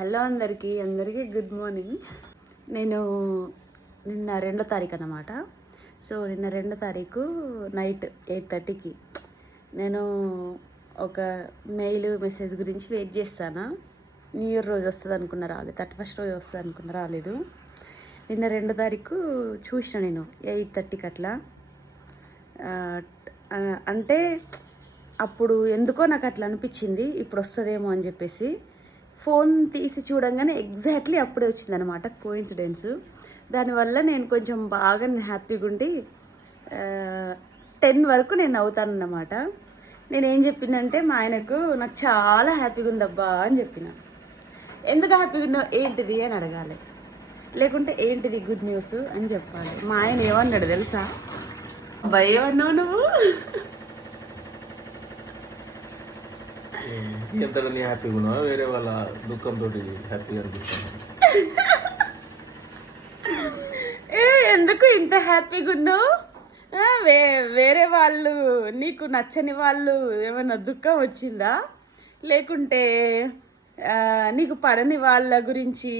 Hello అందరికీ అందరికీ good morning నేను నిన్న రెండో తారీఖు అన్నమాట. సో నిన్న రెండో తారీఖు నైట్ ఎయిట్ థర్టీకి నేను ఒక మెయిల్ మెసేజ్ గురించి వెయిట్ చేస్తాను? న్యూ ఇయర్ రోజు వస్తుంది అనుకున్న రాలేదు. థర్టీ ఫస్ట్ రోజు వస్తుంది అనుకున్న రాలేదు. నిన్న రెండో తారీఖు చూసిన నేను ఎయిట్ థర్టీకి అట్లా. అంటే అప్పుడు ఎందుకో నాకు అట్లా అనిపించింది. ఇప్పుడు వస్తుందేమో అని చెప్పేసి. ఫోన్ తీసి చూడంగానే ఎగ్జాక్ట్లీ అప్పుడే వచ్చిందనమాట కోయిన్సిడెన్స్. దానివల్ల నేను కొంచెం బాగా హ్యాపీగా ఉండి టెన్ వరకు నేను అవుతానన్నమాట. నేను ఏం చెప్పినంటే మా ఆయనకు నాకు చాలా హ్యాపీగా ఉందబ్బా అని చెప్పిన. ఎందుకు హ్యాపీగా ఉన్నావు? ఏంటిది? అని అడగాలి. లేకుంటే ఏంటిది గుడ్ న్యూస్? అని చెప్పాలి. మా ఆయన ఏమన్నాడు తెలుసా? భయం అన్నావు నువ్వు? ఎంత నీ హ్యాపీగా ఉన్నావా? వేరే వాళ్ళ దుఃఖంతో హ్యాపీగా అనిపిస్తాను ఏ ఎందుకు ఇంత హ్యాపీగా ఉన్నావు? వే వేరే వాళ్ళు నీకు నచ్చని వాళ్ళు ఏమైనా దుఃఖం వచ్చిందా? లేకుంటే నీకు పడని వాళ్ళ గురించి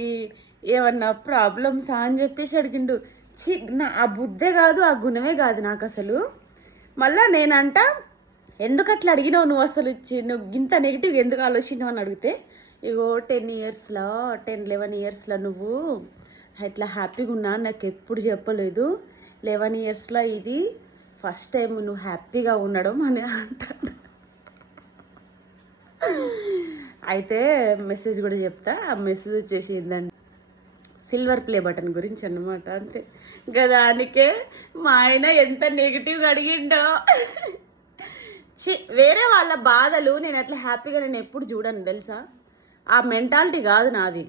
ఏమన్నా ప్రాబ్లమ్సా అని చెప్పేసి అడిగిండు. చి నా ఆ బుద్ధే కాదు ఆ గుణమే కాదు నాకు అసలు. మళ్ళా నేనంట ఎందుకు అట్లా అడిగినావు నువ్వు అసలు ఇచ్చి- నువ్వు ఇంత నెగిటివ్ ఎందుకు ఆలోచించావు అని అడిగితే ఇగో టెన్ ఇయర్స్లో టెన్ లెవెన్ ఇయర్స్లో నువ్వు ఇట్లా హ్యాపీగా ఉన్నా నాకు ఎప్పుడు చెప్పలేదు. లెవెన్ ఇయర్స్లో ఇది ఫస్ట్ టైం నువ్వు హ్యాపీగా ఉండడం అని అంటాడు అయితే మెసేజ్ కూడా చెప్తా. ఆ మెసేజ్ వచ్చేసి ఏంటంటే సిల్వర్ ప్లే బటన్ గురించి అనమాట అంతే. గదానికే మా ఆయన ఎంత నెగిటివ్గా అడిగిండో. చి వేరే వాళ్ళ బాధలు నేను అట్లా హ్యాపీగా నేను ఎప్పుడు చూడను తెలుసా? ఆ మెంటాలిటీ కాదు నాది.